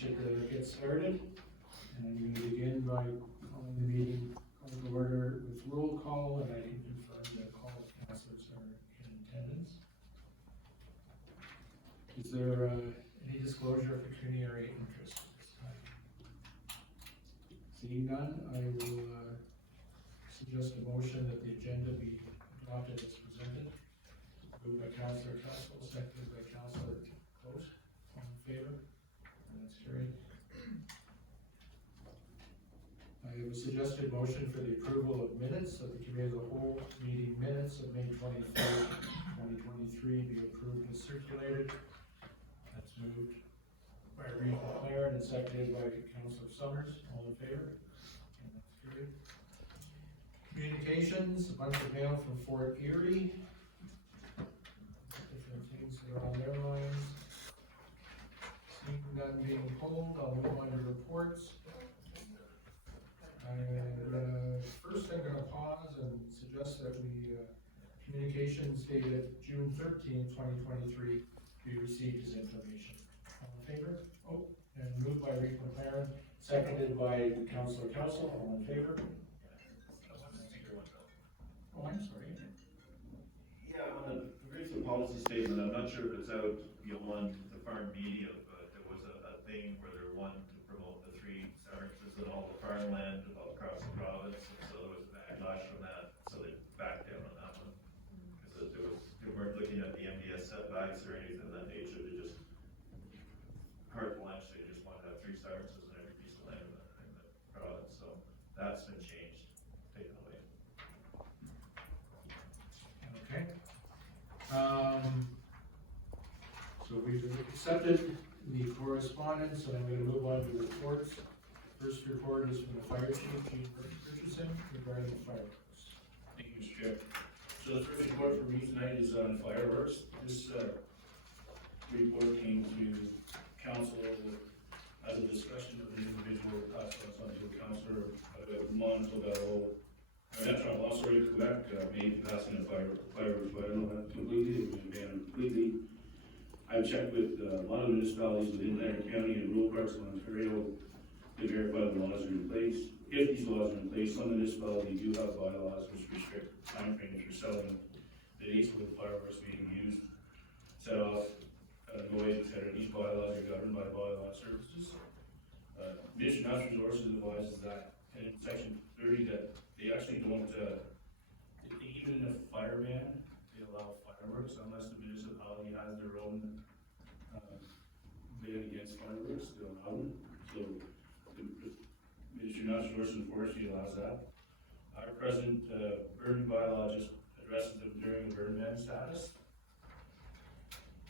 should get started. And I'm going to begin by calling the meeting to order with roll call, and I can confirm that all councillors are in attendance. Is there any disclosure of pecuniary interest at this time? Seeing none, I will suggest a motion that the agenda be adopted as presented. Moved by Councillor Castle, seconded by Councillor Close. All in favor? And that's carried. I have a suggested motion for the approval of minutes of the Committee of the Whole meeting minutes of May 23rd, 2023 be approved and circulated. That's moved by Reed McLaren and seconded by Councillor Summers. All in favor? And that's carried. Communications, a bunch of mail from Fort Erie. Different things that are on their minds. Seeing none being pulled, I'll move on to reports. First I'm going to pause and suggest that we, communications dated June 13th, 2023 be received as information. All in favor? Oh, and moved by Reed McLaren, seconded by Councillor Council. All in favor? Oh, I'm sorry. Yeah, on the recent policy statement, I'm not sure if it's out beyond the farm media, but there was a thing where they wanted to promote the 3 services and all the farmland across the province, and so there was backlash from that, so they backed down on that one. Because they weren't looking at the MDS setbacks or anything of that nature, they just carte blanche, they just wanted to have 3 services in every piece of land in the province, so that's been changed, taken away. Okay. So we've accepted the correspondence, and I'm going to move on to reports. First report is from the fire chief, Chief Richardson, regarding the fireworks. Thank you, Mr. Chair. So the first report for me tonight is on fireworks. This report came to council as a discussion of an individual passed on to a councillor of Montreal, sorry, Quebec, made passing a fireworks, but I don't know that completely, it was banned completely. I've checked with a lot of municipalities within Lanark County and rural parts of Ontario to verify the laws are in place. If these laws are in place, some municipalities do have bylaws which restrict timeframes for selling the dates where the fireworks being used, set off, noise, etc. These bylaws are governed by bylaw services. Ministry of Natural Resources advises that in section 30 that they actually don't, even in a fire ban, they allow fireworks unless the municipality has their own ban against fireworks, they allow them. So the Ministry of Natural Resources and Forestry allows that. Our present burning bylaw just addresses them during the burn ban status.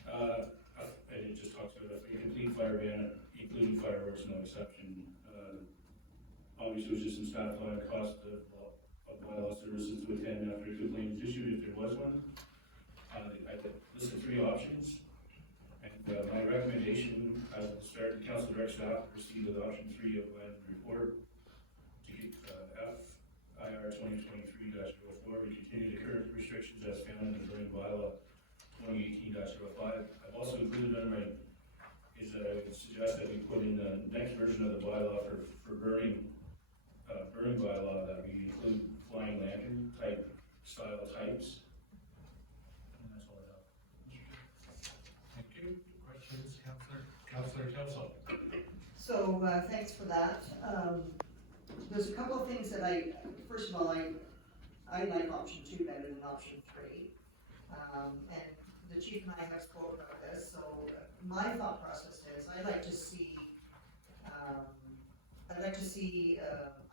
And it just talks about a complete fire ban, including fireworks, no exception. Obviously, there's just some staff on cost of bylaw services to attend after a complaint is issued, if there was one. I listed 3 options, and my recommendation as at the start, the council direct staff proceed with option 3 of land report to keep FIR 2023-04. We continue the current restrictions as found in the burning bylaw 2018-05. I've also included on my is that I would suggest that we put in the next version of the bylaw for burning bylaw that we include flying lantern type style types. And that's all I have. Thank you. Questions, Councillor Council? So thanks for that. There's a couple of things that first of all, I like option 2 better than option 3. And the chief and I have spoken about this, so my thought process is I'd like to see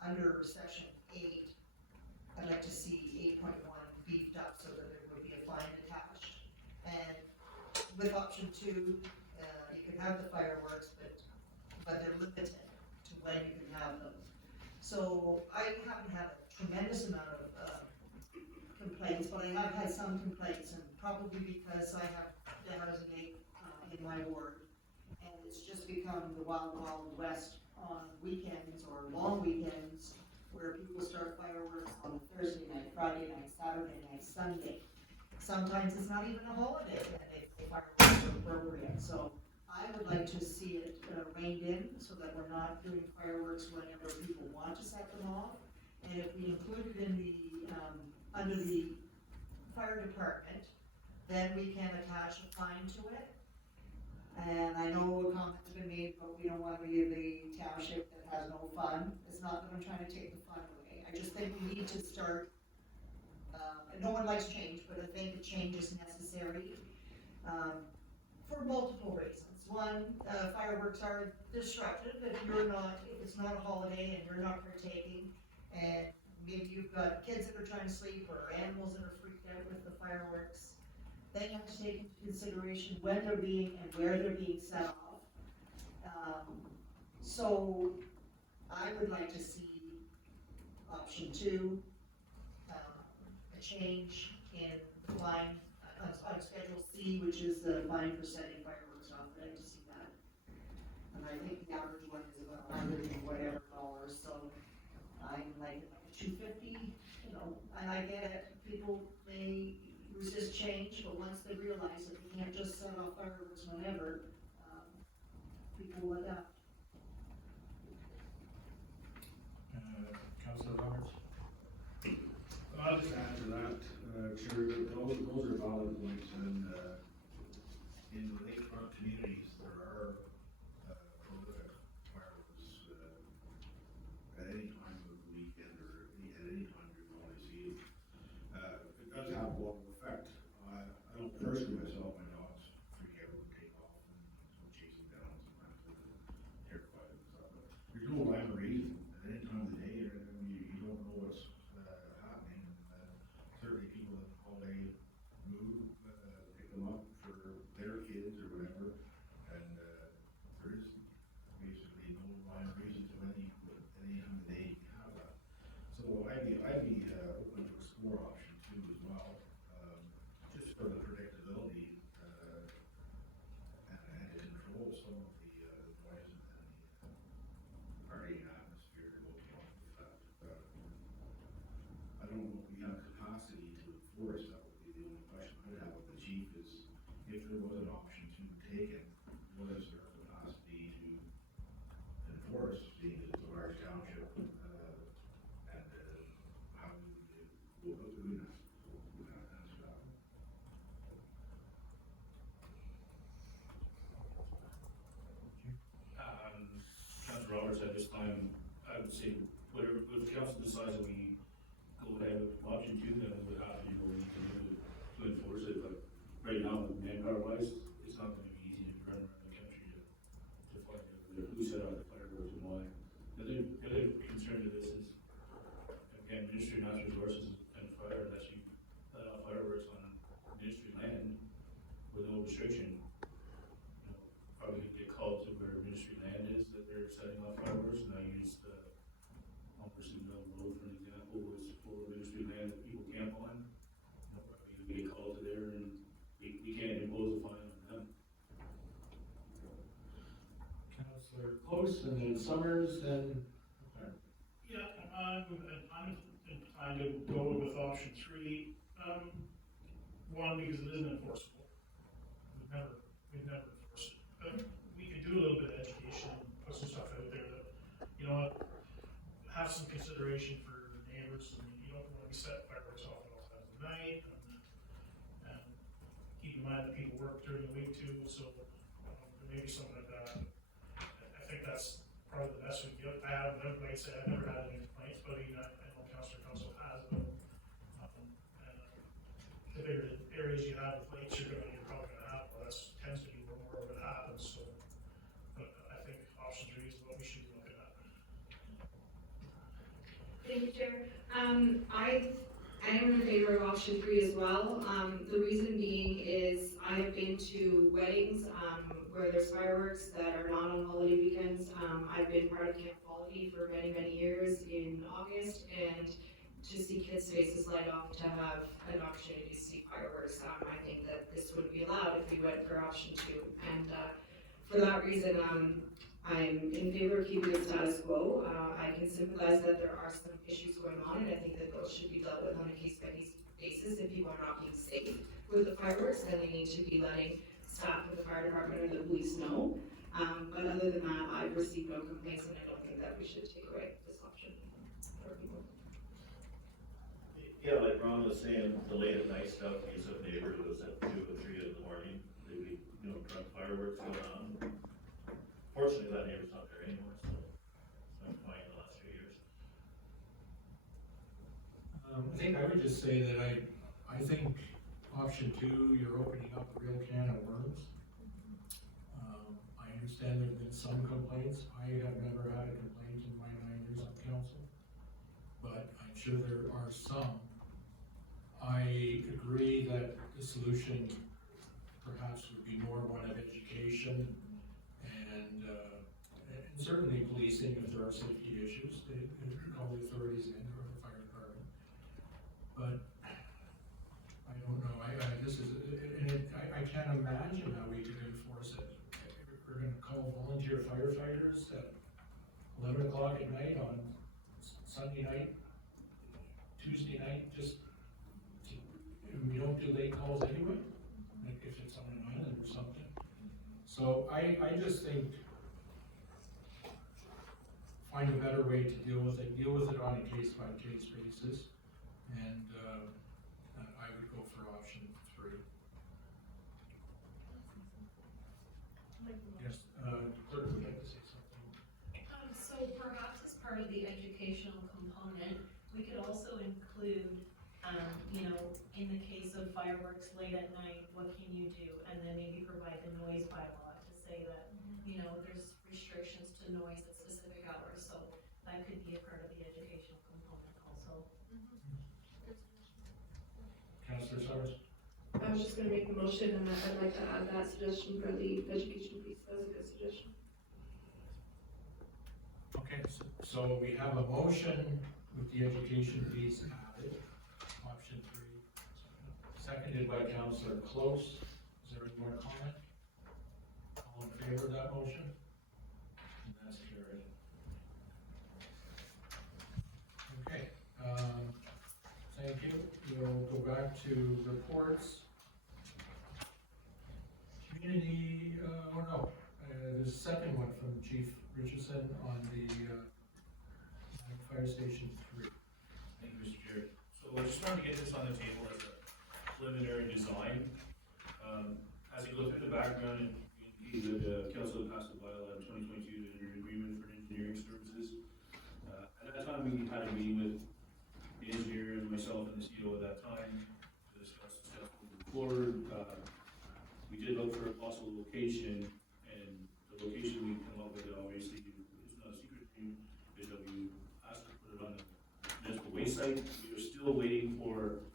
under section 8, I'd like to see 8.1 beefed up so that there would be a fine attached. And with option 2, you can have the fireworks, but they're limited to when you can have them. So I haven't had a tremendous amount of complaints, but I have had some complaints, and probably because I have the housing aid in my ward, and it's just become the wild, wild west on weekends or long weekends where people start fireworks on Thursday night, Friday night, Saturday night, Sunday. Sometimes it's not even a holiday and they fireworks are appropriate. So I would like to see it reined in so that we're not doing fireworks whenever people want to set them off. And if we include it in the, under the fire department, then we can attach a fine to it. And I know a comment's been made, but we don't want to be the township that has no fun. It's not that I'm trying to take the fun away. I just think we need to start, and no one likes change, but I think a change is necessary, for multiple reasons. One, fireworks are disruptive if it's not a holiday and you're not partaking, and maybe you've got kids that are trying to sleep or animals that are freaked out with the fireworks. Then you have to take into consideration when they're being and where they're being set off. So I would like to see option 2, a change in the fine on Schedule C, which is the fine for setting fireworks off. I'd like to see that. And I think the average one is about $100 and whatever dollars, so I'm like $250, and I get it. People may resist change, but once they realize that they can't just set off fireworks whenever, people will adapt. Councilor Roberts? I'll just add to that, sure, those are valid points, and, In the lakefront communities, there are, prolific fireworks, at any time of the weekend or at any time during the holiday season. It does have a lot of effect. I don't personally myself, my dogs freak out and take off and so chase them down sometimes because they're terrified and stuff, but there's no rhyme or reason. At any time of the day, you don't know what's, happening, and, certainly people in the holiday mood, pick them up for their kids or whatever, and, there is basically no rhyme or reason to any time of the day you have that. So I'd be open to explore option 2 as well, just for the predictability, and to control some of the noise and the partying atmosphere that goes along with that. I don't know if we have capacity to enforce. That would be the only question I'd have with the chief is, if there was an option 2 taken, what is their capacity to enforce, being as it's a large township, and, how we would go about doing that? We'd have to answer that. Councilor Roberts, at this time, I would say, whatever, if the council decides that we go ahead with option 2, then we would have to, we need to enforce it, but right now, manpower wise, it's not gonna be easy to run around the country to find out who set out the fireworks and why. The other concern to this is, again, Ministry of Natural Resources and Fire, unless you let off fireworks on ministry land with no restriction, probably gonna get called to where ministry land is that they're setting off fireworks, and I used, Humberson Mill Road for an example, was full of ministry land that people camp on. Probably gonna get called to there, and we can't impose a fine on them. Councilor Close, and then Summers, then. Yeah, I'm inclined to go with option 3. One, because it isn't enforceable. We've never enforced it. But we could do a little bit of education and put some stuff out there that, have some consideration for neighbors. I mean, you don't want to be setting fireworks off at all times of the night, and keep in mind that people work during the week too, so maybe something like that. I think that's probably the best we can do. Like I said, I've never had any complaints, but I know Council has, but, the bigger the areas you have with lakes, you're probably gonna have, well, that tends to be where more of it happens, so. But I think option 3 is what we should be looking at. Thank you, Chair. I am in favor of option 3 as well. The reason being is I have been to weddings, where there's fireworks that are not on holiday weekends. I've been part of Camp Quality for many, many years in August, and to see kids' faces light off, to have an opportunity to see fireworks, I think that this would be allowed if we went for option 2. And for that reason, I'm in favor of keeping the status quo. I can sympathize that there are some issues going on, and I think that those should be dealt with on a case-by-case basis. If people are not being safe with the fireworks, then they need to be letting staff of the fire department or the police know. But other than that, I've received no complaints, and I don't think that we should take away this option for people. Yeah, like Ron was saying, the late at night stuff, he's a neighbor who was at 2 or 3 in the morning, they would, drunk fireworks going on. Fortunately, that neighbor's not there anymore, so it's been fine the last few years. I think I would just say that I think option 2, you're opening up a real can of worms. I understand there've been some complaints. I have never had a complaint in my 9 years on council, but I'm sure there are some. I agree that the solution perhaps would be more one of education and certainly policing if there are safety issues. They call the authorities in or the fire department. But I don't know, I can't imagine how we could enforce it. We're gonna call volunteer firefighters at 11 o'clock at night on Sunday night, Tuesday night, and we don't do late calls anyway, like if it's on an island or something. So I just think find a better way to deal with it on a case-by-case basis, and I would go for option 3. Yes, clerk would like to say something. So perhaps as part of the educational component, we could also include, in the case of fireworks late at night, what can you do? And then maybe provide the noise bylaw to say that, there's restrictions to noise at specific hours, so that could be a part of the educational component also. Councillor Summers? I was just gonna make the motion, and I'd like to add that suggestion for the education piece, that was a good suggestion. Okay, so we have a motion with the education piece added, option 3, seconded by Councillor Close. Is there any more comment? All in favor of that motion? And that's carried. Okay, thank you. We'll go back to reports. Community, there's a second one from Chief Richardson on the Fire Station 3. Thank you, Mr. Chair. So I just wanted to get this on the table as a preliminary design. As you go through the background, the council passed a bylaw in 2022 to enter an agreement for engineering services. At that time, we had a meeting with the engineer and myself and the CEO at that time to discuss steps moving forward. We did look for a possible location, and the location we come up with, obviously, it's not a secret thing, is that we asked to put it on the municipal waste site. We are still waiting for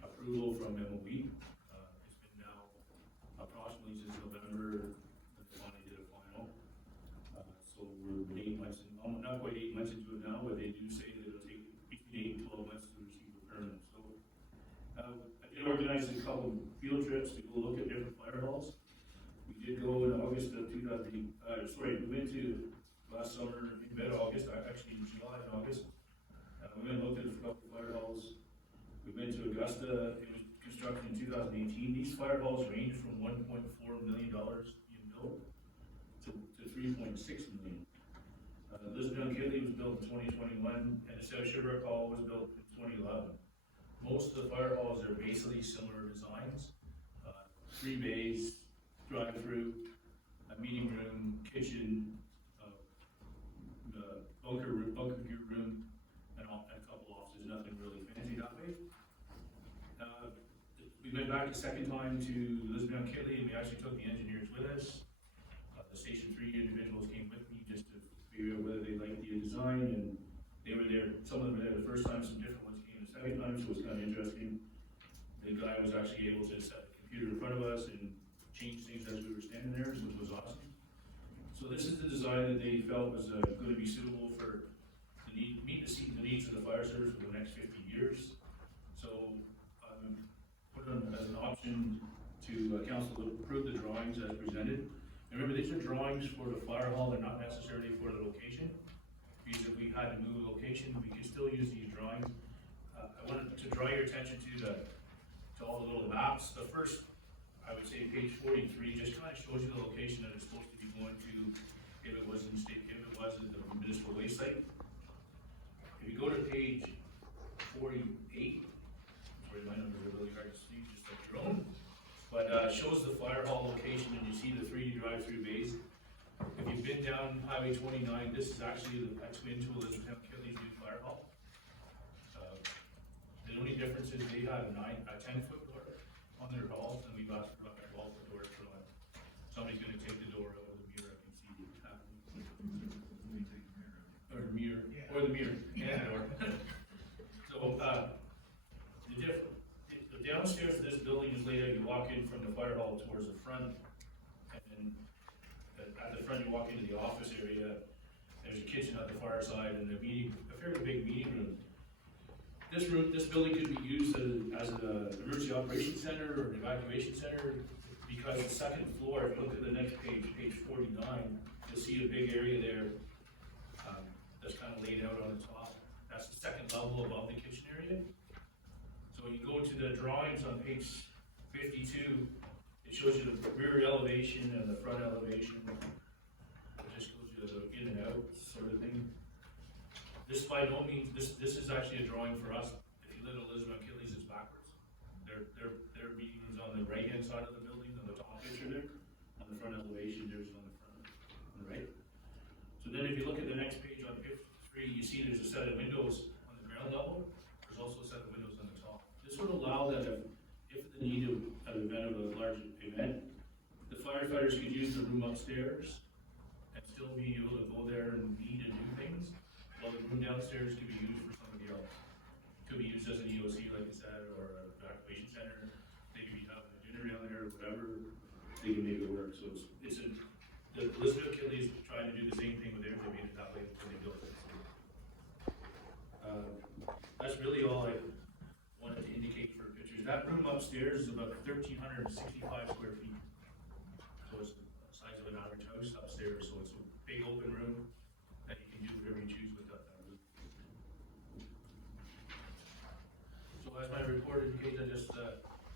approval from MOE. It's been now approximately since November that they finally did a final. So we're 8 months in, not quite 8 months into it now, but they do say that it'll take between 8 and 12 months to receive the permit. So I did organize a couple field trips to go look at different fire halls. We did go in August of we went to last summer in mid-August, actually in July and August. We went and looked at a couple of fire halls. We went to Augusta. It was constructed in 2018. These fire halls range from $1.4 million in build to $3.6 million. Lisbon Kittley was built in 2021, and the South Shipwreck Hall was built in 2011. Most of the fire halls are basically similar designs. 3 bays, drive-through, a meeting room, kitchen, bunker gear room, and a couple offices, nothing really fancy that way. We went back a second time to Lisbon Kittley, and we actually took the engineers with us. The Station 3 individuals came with me just to figure out whether they liked the design, and they were there, some of them were there the first time, some different ones came the second time, so it was kind of interesting. The guy was actually able to set the computer in front of us and change things as we were standing there, which was awesome. So this is the design that they felt was going to be suitable for meet the needs of the fire service for the next 50 years. So put it as an option to council to approve the drawings as presented. And remember, these are drawings for the fire hall, they're not necessarily for the location. Because if we had to move a location, we could still use these drawings. I wanted to draw your attention to all the little maps. The first I would say page 43 just kind of shows you the location that it's supposed to be going to if it was in the municipal waste site. If you go to page 48, sorry, my numbers are really hard to see, just like your own, but shows the fire hall location, and you see the 3D drive-through bays. If you've been down Highway 29, this is actually the twin to Elizabeth Kelly's new fire hall. The only difference is they had a 10-foot door on their halls, and we've asked for a 12-foot door, so somebody's gonna take the door out of the mirror, I can see it happening. Or the mirror, or the mirror, and the door. So, the downstairs of this building is laid out, you walk in from the fire hall towards the front, and then at the front you walk into the office area, there's a kitchen at the far side, and a fairly big meeting room. This building could be used as an emergency operations center or an evacuation center, because the second floor, if you look at the next page, page 49, you'll see a big area there, that's kind of laid out on the top. That's the second level above the kitchen area. So when you go to the drawings on page 52, it shows you the rear elevation and the front elevation. It just shows you the in and out sort of thing. This by no means, this is actually a drawing for us. If you live in Elizabeth Achilles, it's backwards. Their meeting room's on the right-hand side of the building, on the top picture there. On the front elevation, there's on the front, on the right. So then if you look at the next page on 53, you see there's a set of windows on the ground level. There's also a set of windows on the top. This would allow that if the need of an event of a large event, the firefighters could use the room upstairs and still be able to go there and meet and do things, while the room downstairs could be used for somebody else. Could be used as an EOC, like I said, or an evacuation center. They could be having a dinner down there, or whatever. They can make it work. So the Elizabeth Achilles trying to do the same thing with theirs. They made it that way before they built it. That's really all I wanted to indicate for pictures. That room upstairs is about 1,365 square feet. So it's the size of an average house upstairs. So it's a big open room that you can do whatever you choose with that room. So as my report indicates, I just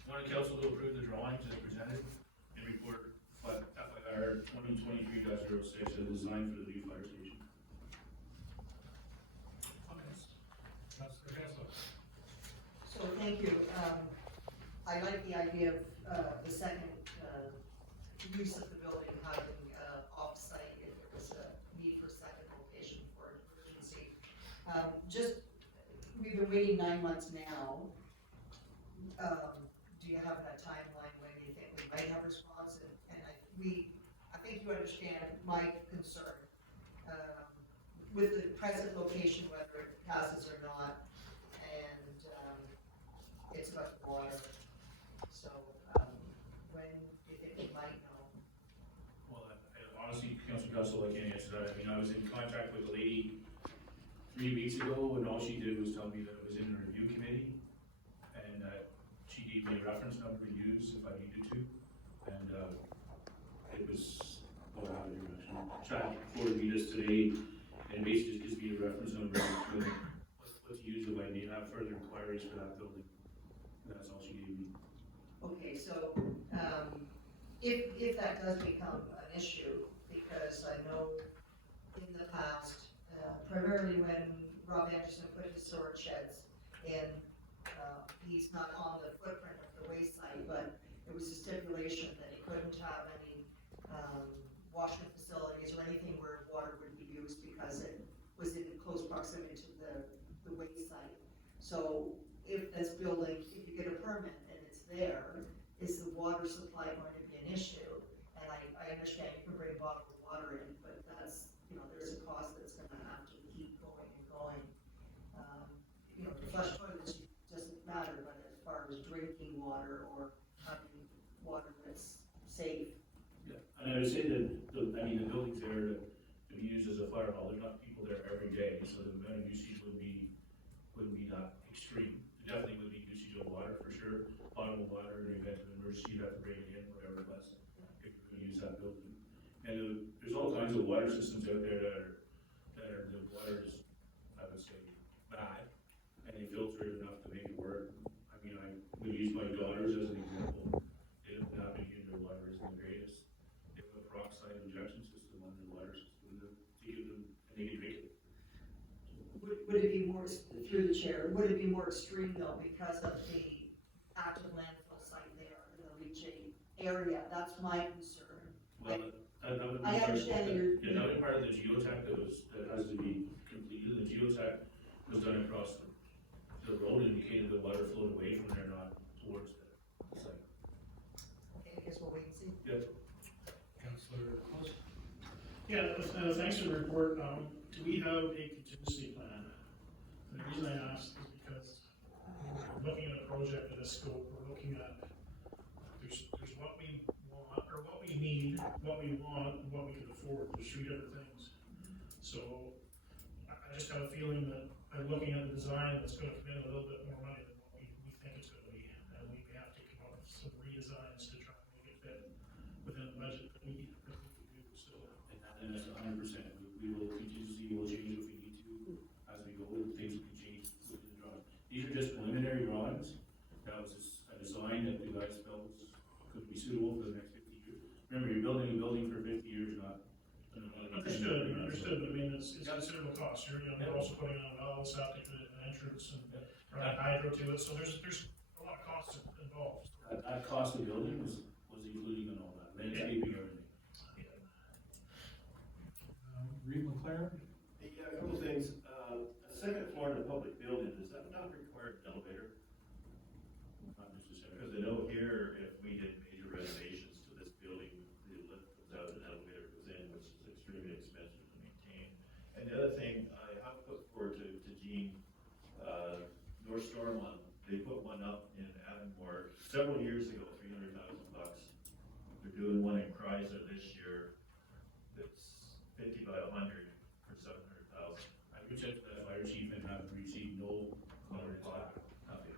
wanted council to approve the drawings as presented and report FIR 2023-06, a design for the new fire station. Councilor Hensel. So thank you. I like the idea of the second use of the building having off-site if there was a need for second location for an emergency. We've been waiting 9 months now. Do you have that timeline when you think we might have response? And I think you understand my concern with the present location, whether it passes or not, and it's about the water. So when do you think we might know? Well, honestly, Councilor Russell, I can't answer that. I mean, I was in contact with a lady 3 weeks ago, and all she did was tell me that it was in the review committee, and she gave me a reference number to use if I needed to, and it was, Chad forwarded me this today, and basically just gives me a reference number to what to use if I need have further inquiries for that building. And that's all she gave me. Okay, so if that does become an issue, because I know in the past, primarily when Rob Anderson put his storage sheds in, he's not on the footprint of the waste site, but it was a stipulation that he couldn't have any washroom facilities or anything where water would be used because it was in close proximity to the waste site. So if this building, if you get a permit and it's there, is the water supply going to be an issue? And I understand you can bring bottled water in, but that's, there's a cost that's gonna have to keep going and going. The flush toilets doesn't matter, but as far as drinking water or having water that's safe. Yeah, and I would say that the building's there to be used as a fire hall. There's not people there every day, so the amount of usage wouldn't be that extreme. There definitely would be usage of water for sure. Potable water in the event of an emergency, you'd have to bring it in, whatever it was, if you're gonna use that building. And there's all kinds of water systems out there that are the water is, I would say, bad, and they filter it enough to make it work. I mean, I would use my daughters as an example. They don't have any through the chair, would it be more extreme though because of the active landfill site there in the leachate area? That's my concern. Well, that would be. I understand that- you're- Yeah, that would be part of the geotech that has to be completed. The geotech was done across the road, indicated the water flowed away from there, not towards the site. Okay, I guess we'll wait and see. Yep. Councillor Close? Yeah, thanks for the report. Do we have a contingency plan? And the reason I ask is because we're looking at a project of this scope, we're looking at, there's what we want, or what we need, what we want, and what we can afford. There's three different things. So I just have a feeling that by looking at the design, it's gonna come in a little bit more money than what we think it's gonna be. And we may have to come up with some redesigns to try and make it fit within the budget that we can do, so. And that's 100%. We will contingency, we'll change if we need to as we go. Things can change within the drawing. These are just preliminary drawings. That was just a design that you guys felt could be suitable for the next 50 years. Remember, you're building a building for 50 years, not. Understood, but I mean, it's considerable cost, you're also putting on a well, septic, an entrance, and running hydro to it, so there's a lot of costs involved. That cost of building was including in all that, landscaping, everything. Reed McLaren? Yeah, a couple things, a second floor in a public building, does that not require an elevator? Not necessarily. Because I know here, if we did major renovations to this building, the lift comes out and an elevator goes in, which is extremely expensive to maintain. And the other thing, I have put forward to Gene, North Storm one, they put one up in Avonmore several years ago, $300,000. They're doing one in Chrysler this year, that's 50 by 100 for 700,000. I reached out to the fire chief and have received no comment. Nothing.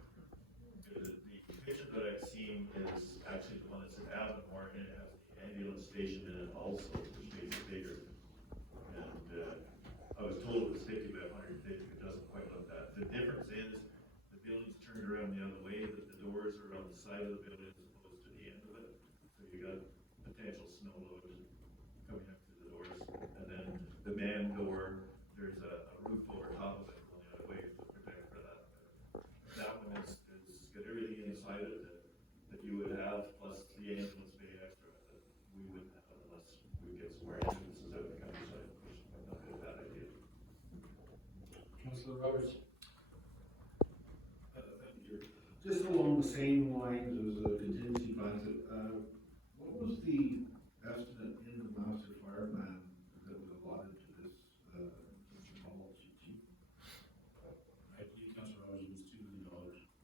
The picture that I've seen is actually the one that's in Avonmore, and it has the ambulance station in it also, which makes it bigger. And, I was told it was 50 by 150, it doesn't quite look that. The difference is, the building's turned around the other way, that the doors are on the side of the building as opposed to the end of it. So you got potential snow load coming up through the doors. And then the man door, there's a roof over top of it going the other way to protect for that. That one is got everything inside it that you would have, plus the ambulance bay extra that we wouldn't have unless we get some more ambulances out in the countryside, which might not be a bad idea. Councillor Roberts? Just along the same lines as the contingency plans, what was the estimate in the master fire plan that was allotted to this, policy chief? I believe Councilor Rogers was $2 million.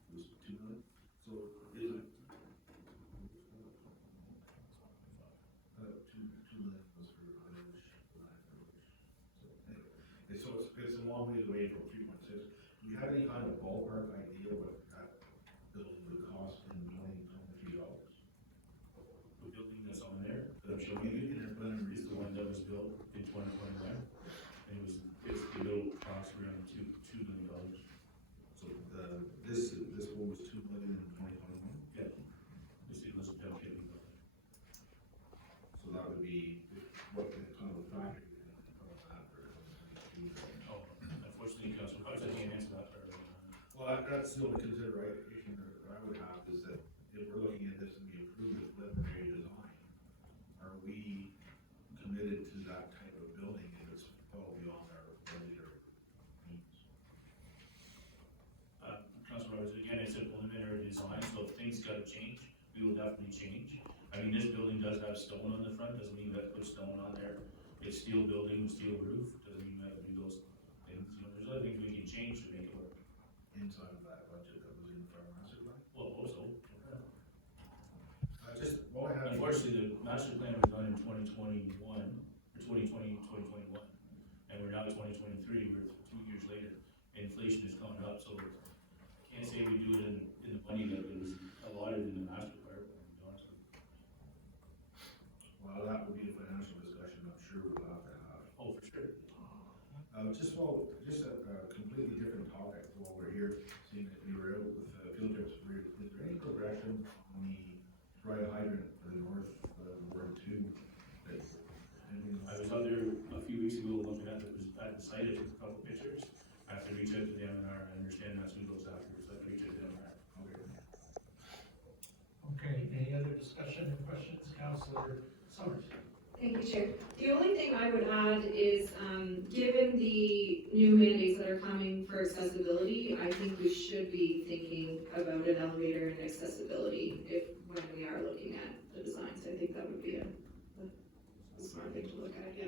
Was it 2 million? So is it? 2 million was for Irish, so anyway, it's a long ways away from 3.6. Do you have any kind of ballpark idea what that building would cost in $20-23? The building that's on there, that I'm So showing you, you can plan and is the one that was built in 2021. And it's the build cost around $2 million. So this one was 2 million in 2021. Yeah. It's the Elizabeth Kennedy building. So that would be what the kind of factor you're going to put on that for 2022. Oh, unfortunately, Councilor Rogers, I can't answer that part. Well, that's the only consideration that I would have is that if we're looking at this and we approve the preliminary design, are we committed to that type of building if it's well beyond our budgetary means? Councilor Rogers, again, it's a preliminary design, so if things gotta change, we will definitely change. I mean, this building does have stone on the front, doesn't mean we have to put stone on there. It's steel building, steel roof, doesn't mean we have to do those things. There's other things we can change to make it work. Inside of that budget that was in our master plan? Well, also, All I have. unfortunately, the master plan was done in 2021, or 2020, 2021, and we're now 2023, we're 2 years later. Inflation has gone up, so I can't say we do it in the money that was allotted in the master plan, to be honest with you. Well, that would be a financial discussion I'm sure we'll have to have. Oh, for sure. Just a completely different topic while we're here, seeing that you were out with field trips, is there any progression on the dry hydrant for the north, Ward 2? I was out there a few weeks ago looking at the site, I took a couple pictures. After I reach out to the MNR, I understand that's who goes after, so I reach out to MNR. Okay, any other discussion and questions, Councillor Summers? Thank you, Chair. The only thing I would add is, given the new mandates that are coming for accessibility, I think we should be thinking about an elevator and accessibility when we are looking at the designs. I think that would be a smart thing to look at, yeah.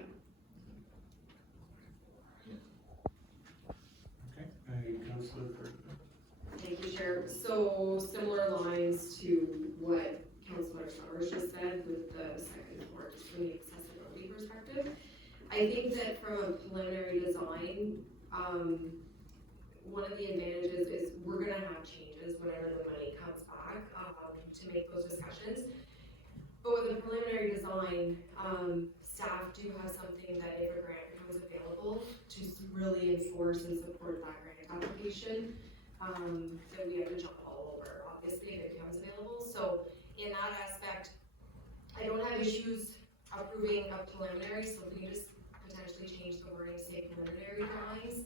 Okay, Councillor Burton. Thank you, Chair. So similar lines to what Councillor Summers just said with the second part from the accessibility perspective. I think that from a preliminary design, one of the advantages is we're gonna have changes whenever the money comes back, to make those discussions. But with a preliminary design, staff do have something that if a grant becomes available to really enforce and support that grant application, that we have to jump all over, obviously, if it becomes available. So in that aspect, I don't have issues approving a preliminary, so we can just potentially change the wording to say preliminary drawings,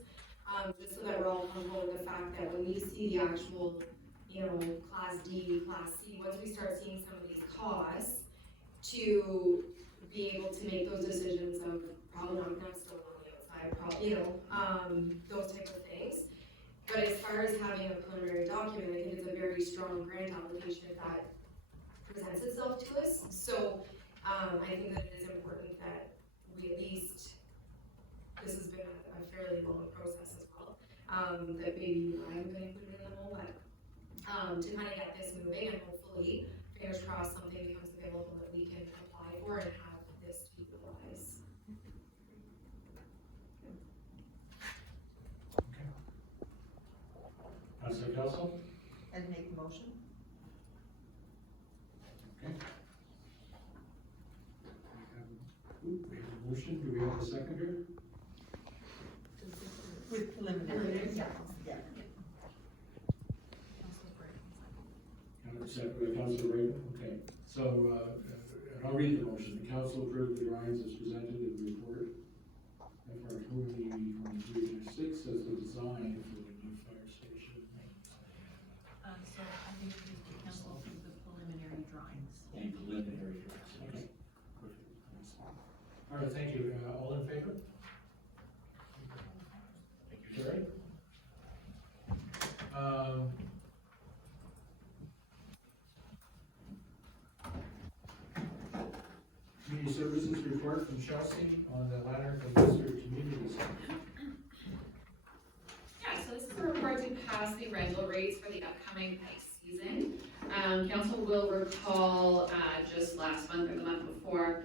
just so that we're all comfortable with the fact that when we see the actual, Class D, Class C, once we start seeing some of these costs, to be able to make those decisions of probably not gonna stone on the outside, those type of things. But as far as having a preliminary document, I think it's a very strong grant application that presents itself to us. So, I think that it is important that we at least, this has been a fairly long process as well, that maybe I haven't been included in the whole, but, to kind of get this moving and hopefully, fingers crossed, something becomes available that we can apply for and have this be utilized. Okay. Councillor Kelso? And make the motion? Okay. We have a motion, do we have a seconder? With preliminary, yeah. Councillor Raven, okay. So, and I'll read the motion. The council approved the drawings as presented in the report. FR 2023-6 as the design for the new fire station. So I think we should cancel the preliminary drawings. And preliminary drawings, okay. Perfect. All right, thank you. All in favor? Thank you, Jerry. Community Services report from Chelsea on the Lanark Highlands Community Center. Yeah, so this is a report to pass the rental rates for the upcoming ice season. Council will recall, just last month or the month before,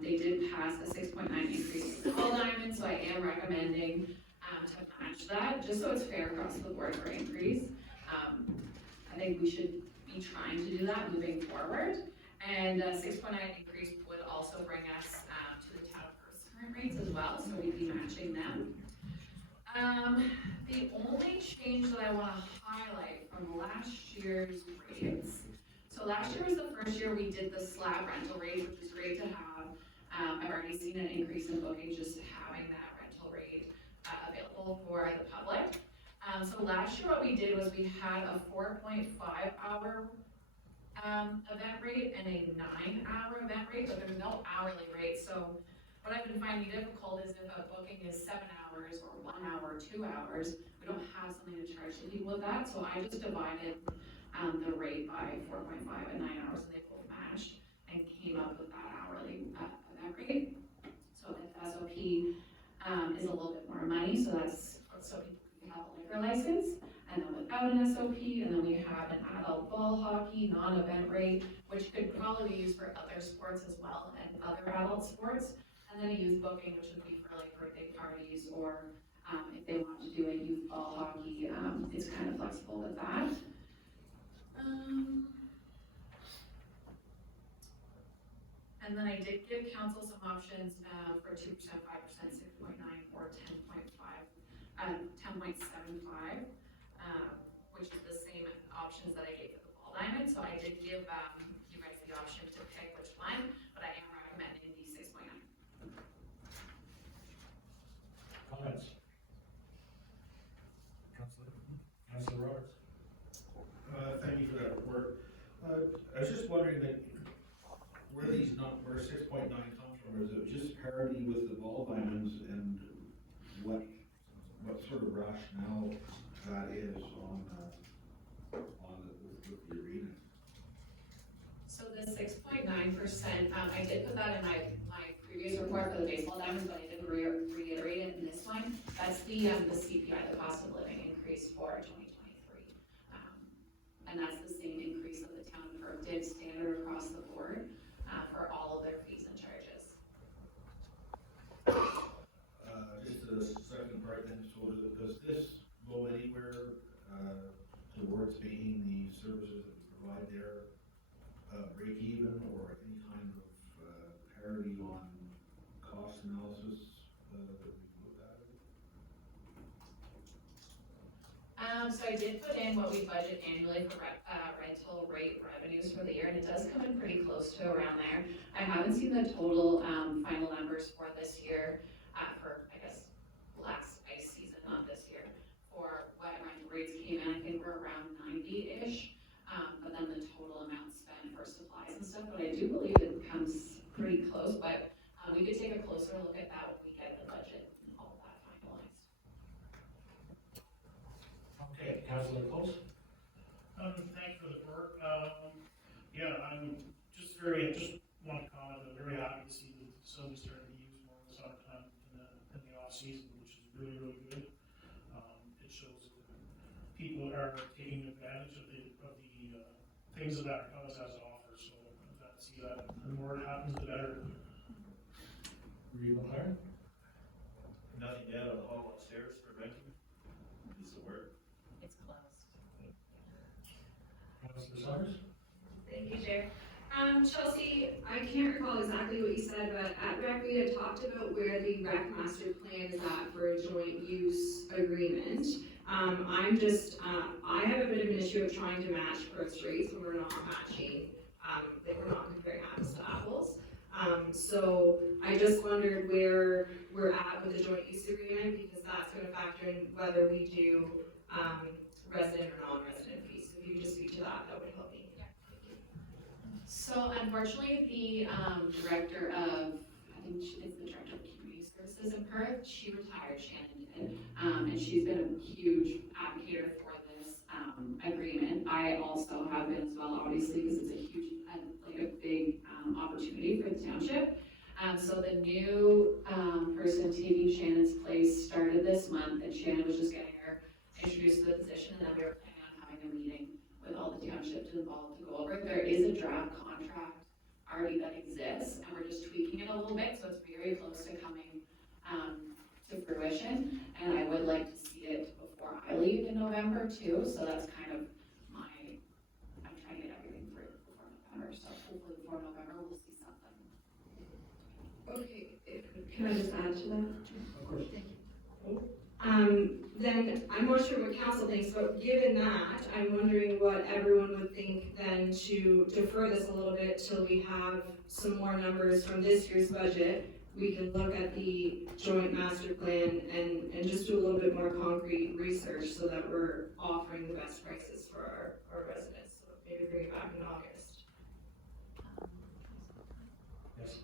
they did pass a 6.9 increase for all diamonds, so I am recommending, to match that, just so it's fair across the board for increase. I think we should be trying to do that moving forward. And 6.9 increase would also bring us, to the town first current rates as well, so we'd be matching them. The only change that I want to highlight from last year's rates, so last year was the first year we did the slab rental rate, which is great to have. I've already seen an increase in bookings just having that rental rate available for the public. So last year what we did was we had a 4.5 hour event rate and a 9-hour event rate, but there's no hourly rate. So what I've been finding difficult is if a booking is 7 hours or 1 hour or 2 hours, we don't have something to charge the people with that. So I just divided the rate by 4.5 and 9 hours, and they both matched and came up with that hourly event rate. So if SOP is a little bit more money, so that's so people can have a liquor license, and then without an SOP, and then we have an adult ball hockey non-event rate, which could probably be used for other sports as well and other adult sports. And then a youth booking, which would be for like birthday parties or if they want to do a youth ball hockey, it's kind of flexible with that. And then I did give council some options for 2%, 5%, 6.9, or 10.75, which is the same options that I gave for the ball diamond. So I did give you guys the option to pick which one, but I am recommending the 6.9. Comments? rationale that is on with the arena. So the 6.9%, I did put that in my previous report for the baseball diamonds, but I didn't reiterate it in this one. That's the CPI, the cost of living increase for 2023. And that's the same increase that the town of Perth did standard across the board for all of their fees and charges. Just the second part then, so does this go anywhere towards making the services that we provide there break even, or any kind of parity on cost analysis that we've looked at? So I did put in what we budget annually for rental rate revenues for the year, and it does come in pretty close to around there. I haven't seen the total final numbers for this year, for, I guess, last ice season, not this year, for what rental rates came in. I think we're around 90-ish, but then the total amount spent for supplies and stuff, but I do believe it comes pretty close, but we could take a closer look at that when we get the budget and all of that finalized. Okay, Councilor Close? Thanks for the work. Yeah, I just want to comment, I'm very happy to see the facility starting to be used more in the summertime in the off season, which is really, really good. It shows that people are taking advantage of the things that our house has to offer, so I'm glad to see that. The more it happens, the better. Reed McLaren? Nothing yet on the hall upstairs for renting, piece of work. It's closed. Councilor Summers? Thank you, Chair. Chelsea, I can't recall exactly what you said, but at rec, we had talked about where the rec master plan is at for a joint use agreement. I have a bit of an issue of trying to match growth rates when we're not matching, we're not comparing apples to apples. So I just wondered where we're at with the joint use agreement, because that's gonna factor in whether we do, resident or non-resident fees. So if you could just speak to that, that would help me. So unfortunately, the director of, I think she is the director of community services in Perth, she retired, Shannon did, and she's been a huge advocate for this agreement. I also have been as well, obviously, because it's a huge, a big opportunity for the township. So the new person taking Shannon's place started this month, and Shannon was just getting her introduced to the position, and then we were planning on having a meeting with all the townships involved to go over it. There is a draft contract already that exists, and we're just tweaking it a little bit, so it's very close to coming to fruition. And I would like to see it before I leave in November too, so that's kind of I'm trying to get everything through before November, so hopefully before November we'll see something. Okay, can I just add to that? Of course. Then I'm not sure what council thinks, but given that, I'm wondering what everyone would think then to defer this a little bit till we have some more numbers from this year's budget. We can look at the joint master plan and just do a little bit more concrete research so that we're offering the best prices for our residents. So maybe bring it back in August. Yes.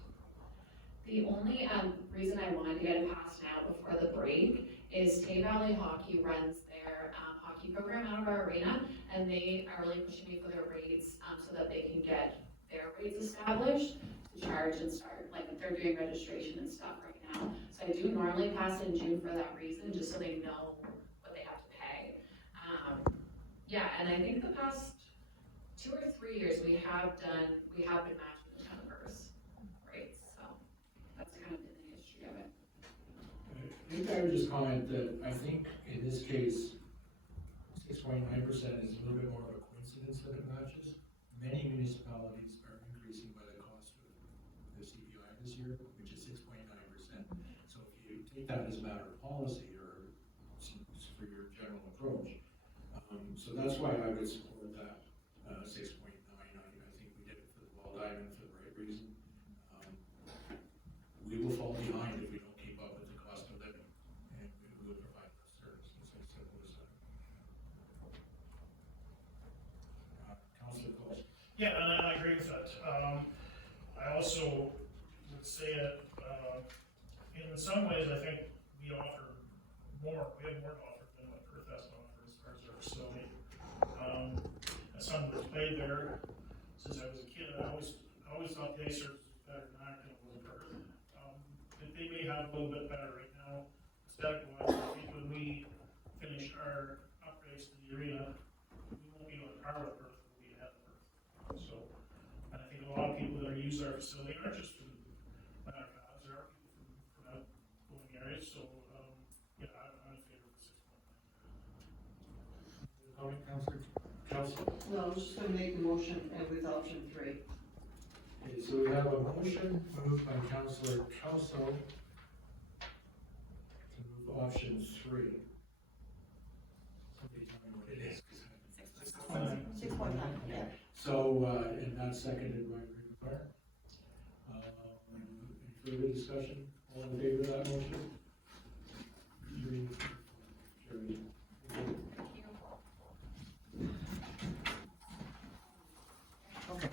The only reason I wanted to get it passed now before the break is Tay Valley Hockey runs their hockey program out of our arena, and they are really pushing me for their rates so that they can get their rates established to charge and start, like they're doing registration and stuff right now. So I do normally pass in June for that reason, just so they know what they have to pay. Yeah, and I think the past 2 or 3 years we have been matching the town of Perth's rates, so that's kind of been the history of it. Maybe I would just comment that I think in this case, 6.9% is a little bit more of a coincidence that it matches. Many municipalities are increasing by the cost of the CPI this year, which is 6.9%. So if you take that as a matter of policy or for your general approach, so that's why I would support that 6.9. I think we did it for the ball diamond for the right reason. We will fall behind if we don't keep up with the cost of living, and we will provide those services. As simple as that. Councilor Cole. Yeah, and I agree with that. I also would say that, in some ways, I think we offer more, we have more to offer than facility. As someone who's played there since I was a kid, I always thought the ice surface was better than Acton was in Perth. They may have a little bit better right now, aesthetic-wise. I think when we finish our upgrades to the arena, we won't be on par with Perth, we'll be ahead of Perth. So, and I think a lot of people that use our facility aren't just from Lanark Highlands, there are people from outgoing areas, so, yeah, I'm in favor of the 6.9. Comment, Councillor Kelsey? No, I'm just gonna make the motion with option 3. Okay, so we have a motion moved by Councillor Kelso to move option 3. Somebody tell me what it is. 6.9, yeah. So, and that's seconded by Green Fire. Any further discussion? All in favor of that motion? Three, carried. Okay.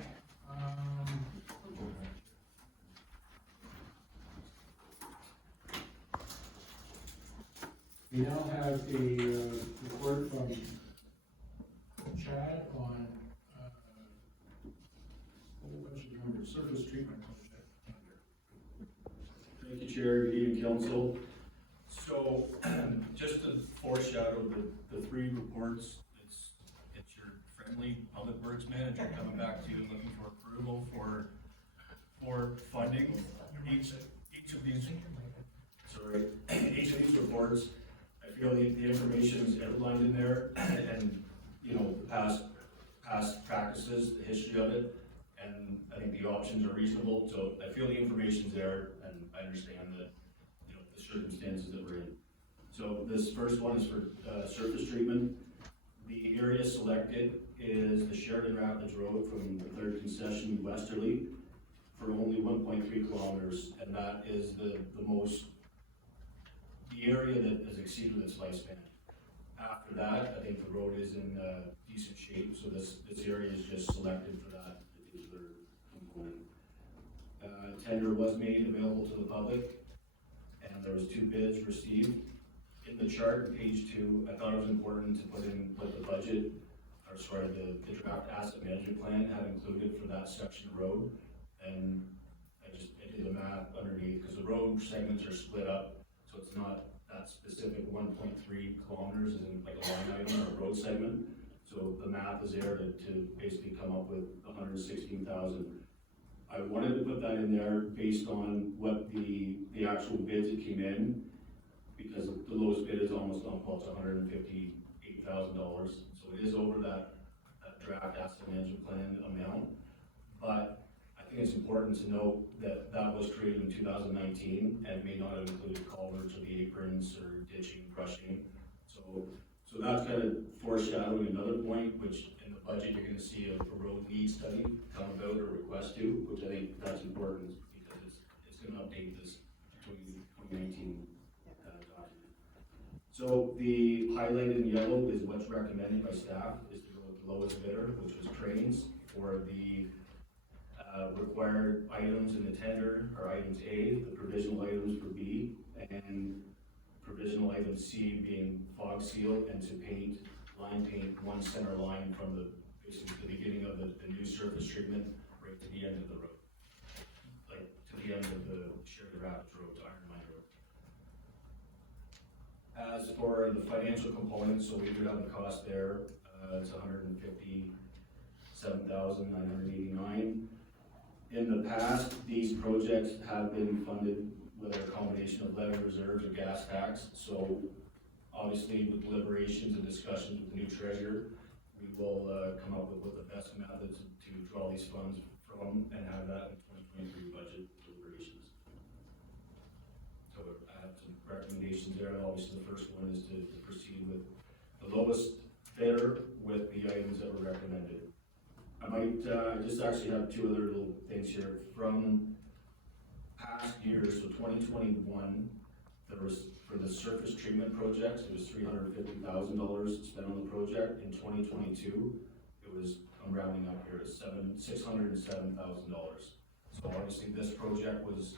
We now have a report from Chad on a whole bunch of numbers, surface treatment project. Thank you, Chair, good evening, Council. So, just to foreshadow the three reports, it's your friendly Public Works Manager coming back to you looking for approval for funding. Each of these reports, I feel the information is outlined in there and, past practices, the history of it, and I think the options are reasonable, so I feel the information's there and I understand that, the circumstances that we're in. So this first one is for surface treatment. The area selected is the Sheridan Rapids Road from the 3rd concession westerly for only 1.3 kilometers, and that is the area that has exceeded its lifespan. After that, I think the road is in decent shape, so this area is just selected for that particular component. Tender was made available to the public, and there was 2 bids received. In the chart, on page 2, I thought it was important to put in what the budget, the draft asset management plan had included for that section of road, and I did the math underneath, because the road segments are split up, so it's not that specific 1.3 kilometers isn't like a line item or a road segment. So the math is there to basically come up with 116,000. I wanted to put that in there based on what the actual bids that came in, because the lowest bid is almost on, well, it's $158,000. So it is over that draft asset management plan amount. But I think it's important to note that that was created in 2019 and may not have included culverts or the aprons or ditching, brushing. So that's kind of foreshadowing another point, which in the budget you're going to see a road need study come about or request to, which I think that's important because it's going to update this 2019 document. So the highlighted in yellow is what's recommended by staff is to go with the lowest bidder, which was Cranes, for the required items in the tender are items A, the provisional items for B, and provisional item C being fog seal and to line paint one center line from basically the beginning of the new surface treatment right to the end of the road. Like to the end of the Sheridan Rapids Road to Iron Mine Road. As for the financial component, so we do have the cost there, it's $157,989. In the past, these projects have been funded with a combination of levy reserves or gas tax. So obviously with deliberations and discussions with the new treasurer, we will come up with what the best methods to draw these funds from and have that in 2023 budget deliberations. So I have some recommendations there. Obviously the first one is to proceed with the lowest bidder with the items that were recommended. I might just actually have 2 other little things here. From past years, so 2021, there was, for the surface treatment projects, it was $350,000 spent on the project. In 2022, it was, I'm rounding up here, $607,000. So obviously this project was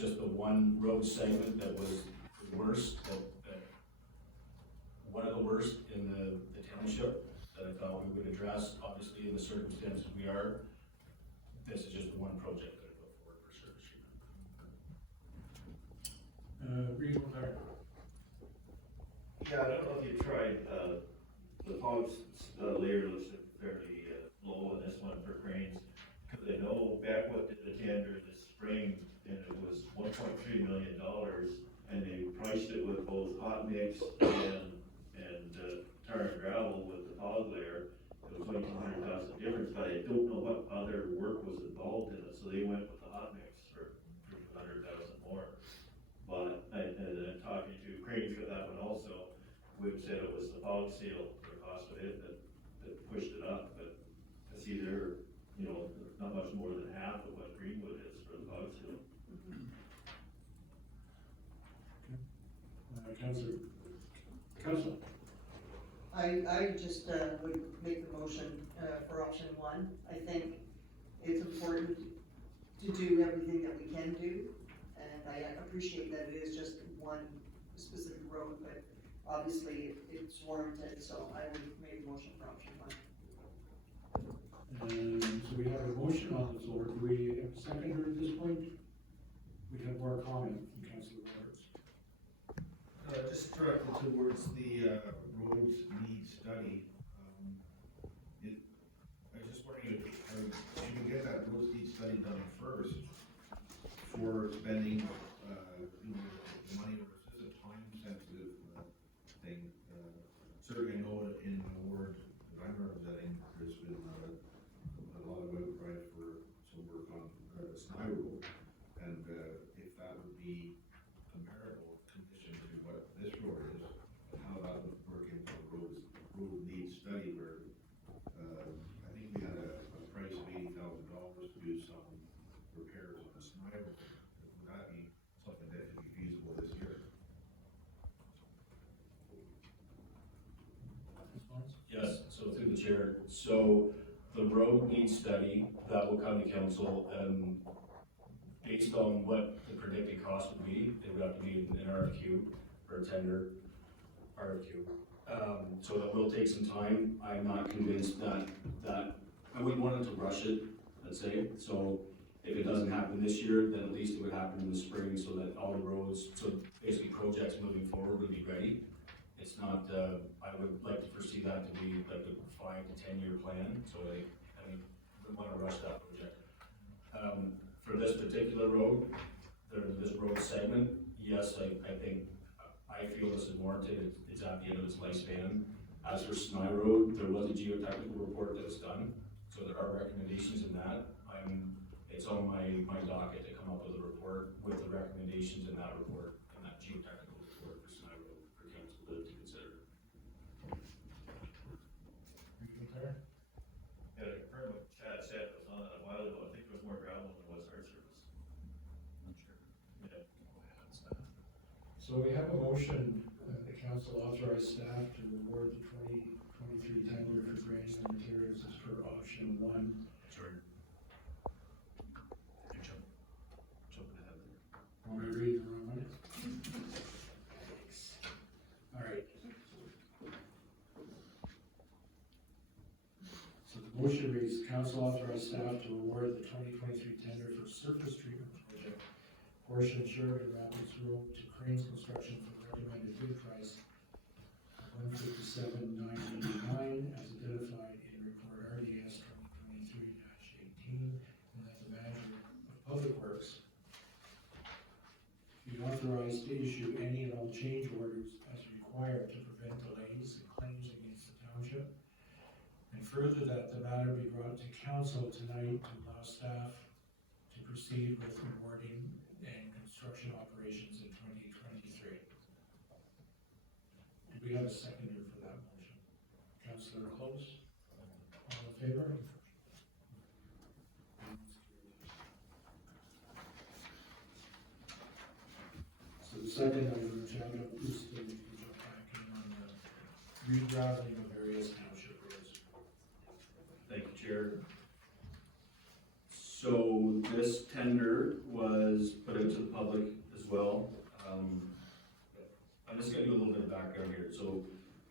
just the one road segment that was the worst, that one of the worst in the township that I thought we would address, obviously in the circumstances we are. This is just the one project that I put forward for service treatment. Regional Fire. Yeah, I don't know if you tried, the hogs, layer looks fairly, low in this one for cranes. Cause I know Beckwith did a tender this spring and it was $1.3 million and they priced it with both hot mix and tar and gravel with the hog layer. It was $2,200 difference, but I don't know what other work was involved in it, so they went with the hot mix for $200,000 more. But, and talking to Cranes for that one also, Wib said it was the hog seal, the cost of it that pushed it up, but it's either, you know, not much more than half of what Greenwood is for the hog seal. Councilor. I just, would make the motion, for option one. I think it's important to do everything that we can do, and I appreciate that it is just one specific road, but obviously it's warranted, so I would make the motion for option one. So we have a motion on the floor. Do we have a seconder at this point? We have more comment from Councilor Roberts. Just directly towards the, roads need study, I was just wondering if, should we get that roads need study done first for spending, you know, the money, or is this a time sensitive, thing? Certainly I know in the ward that I'm representing, there's been, a lot of outcry for some work on, Sny Road, and, if that would be comparable condition to what this road is, how that would work into the road needs study where, I think we had a price of $80,000 to do some repairs on the Sny Road. Would that be something that could be feasible this year? Yes, so through the chair, so the road needs study, that will come to council, and based on what the predicted cost would be, it would have to be an RFQ or a tender RFQ. So that will take some time. I'm not convinced that I wouldn't want it to rush it, let's say. So if it doesn't happen this year, then at least it would happen in the spring, so that all the roads, so basically projects moving forward would be ready. It's not, I would like to foresee that to be like a 5 to 10 year plan, so I wouldn't want to rush that project. For this particular road, this road segment, yes, I think, I feel this is warranted, it's at the end of its lifespan. As for Sny Road, there was a geotechnical report that was done, so there are recommendations in that. It's on my docket to come up with a report with the recommendations in that report, in that geotechnical report for Sny Road for council to consider. Regional Fire. Yeah, to confirm what Chad said, was on that a while ago, I think there was more gravel than there was hard surface. Not sure. Yeah. So we have a motion, the council authorized staff to award the 2023 tender for grading and materials as per option one. Sorry. You're jumping ahead there. Want me to read the wrong one? All right. So the motion reads, council authorized staff to award the 2023 tender for surface treatment project portion Sheridan Rapids Road to Cranes Construction for recommended bid price of $157,989 as identified in report RDS 2023-18, and that the manager of Public Works be authorized to issue any and all change orders as required to prevent delays and claims against the township. And further, that the matter be brought to council tonight to allow staff to proceed with awarding and construction operations in 2023. Do we have a seconder for that motion? Councilor Close? All in favor? So the second item, which I'm going to just jump back in on the regraveling of various township roads. Thank you, Chair. So this tender was put out to the public as well. I'm just gonna do a little bit of background here. So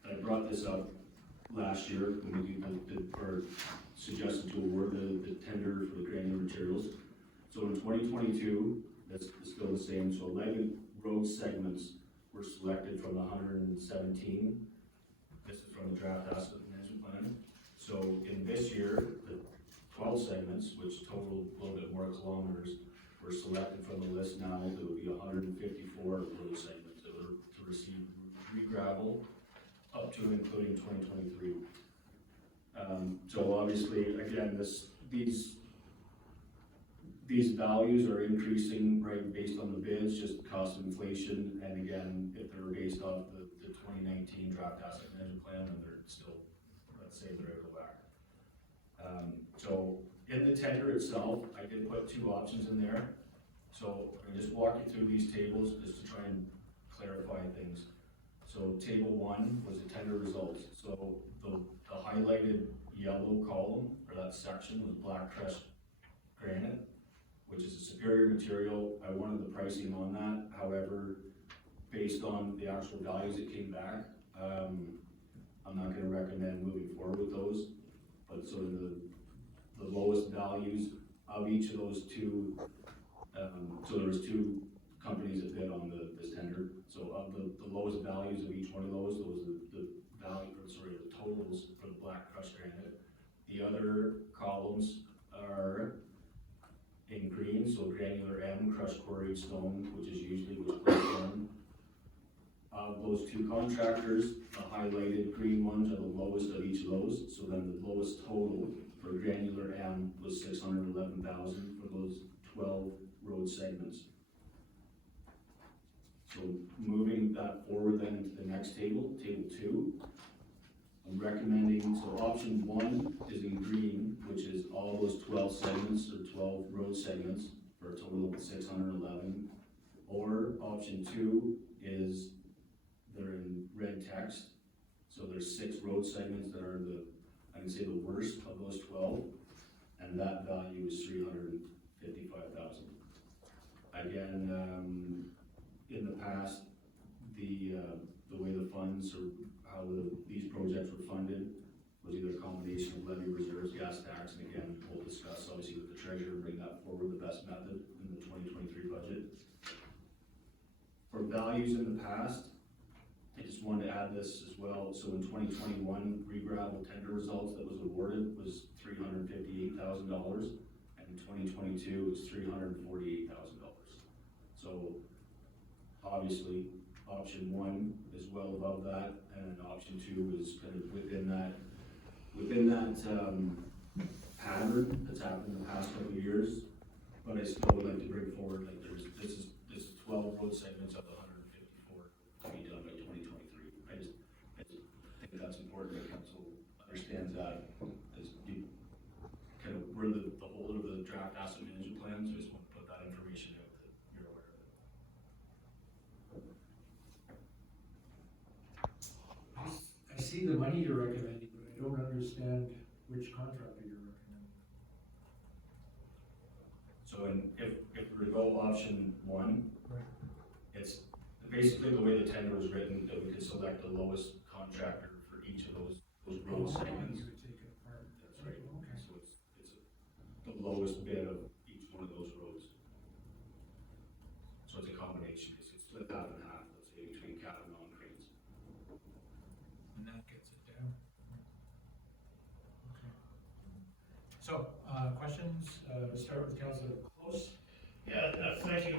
I brought this up last year when we or suggested to award the tender for the granular materials. So in 2022, that's still the same, so 11 road segments were selected from the 117. This is from the draft asset management plan. So in this year, the 12 segments, which total a little bit more kilometers, were selected from the list now. There would be 154 road segments that were to receive re-gravel up to and including 2023. So obviously, again, these values are increasing, right, based on the bids, just cost of inflation, and again, if they're based off the 2019 draft asset management plan, then they're still, let's say, they're out of whack. So in the tender itself, I did put two options in there. So I'm just walk you through these tables just to try and clarify things. So table 1 was the tender results. So the highlighted yellow column, or that section, was black crushed granite, which is a superior material. I wanted the pricing on that. However, based on the actual values that came back, I'm not gonna recommend moving forward with those. But sort of the lowest values of each of those two, so there was two companies that bid on this tender. So of the lowest values of each one of those the value, or sorry, the totals for the black crushed granite. The other columns are in green, so granular M, crushed quarried stone, which is usually what's placed on. Of those two contractors, the highlighted green ones are the lowest of each of those. So then the lowest total for granular M was $611,000 for those 12 road segments. So moving that forward then to the next table, table 2. I'm recommending, so option 1 is in green, which is all those 12 segments or 12 road segments for a total of 611. Or option 2 is they're in red text. So there's 6 road segments that are I can say the worst of those 12, and that value is $355,000. Again, in the past, the way the funds or how these projects were funded was either a combination of levy reserves, gas tax, and again, we'll discuss obviously with the treasurer, bring that forward the best method in the 2023 budget. For values in the past, I just wanted to add this as well. So in 2021, re-gravel tender results that was awarded was $358,000, and in 2022 it's $348,000. So obviously, option 1 is well above that, and option 2 is kind of within that pattern that's happened in the past couple of years. But I still would like to bring forward, like this is 12 road segments of the 154 to be done by 2023. I just think that's important that council understands that as you kind of we're the holder of the draft asset management plan, so I just want to put that information out that you're aware of it. I see the money you're recommending, but I don't understand which contractor you're recommending. So if we go option 1, Right. it's basically the way the tender was written, that we could select the lowest contractor for each of those road segments. You would take it apart. That's right. Okay. So it's the lowest bid of each one of those roads. So it's a combination, it's split half and half, let's say, between cat and non-cranes. And that gets it down. Okay. So, questions, start with Councilor Close. Yeah, thank you,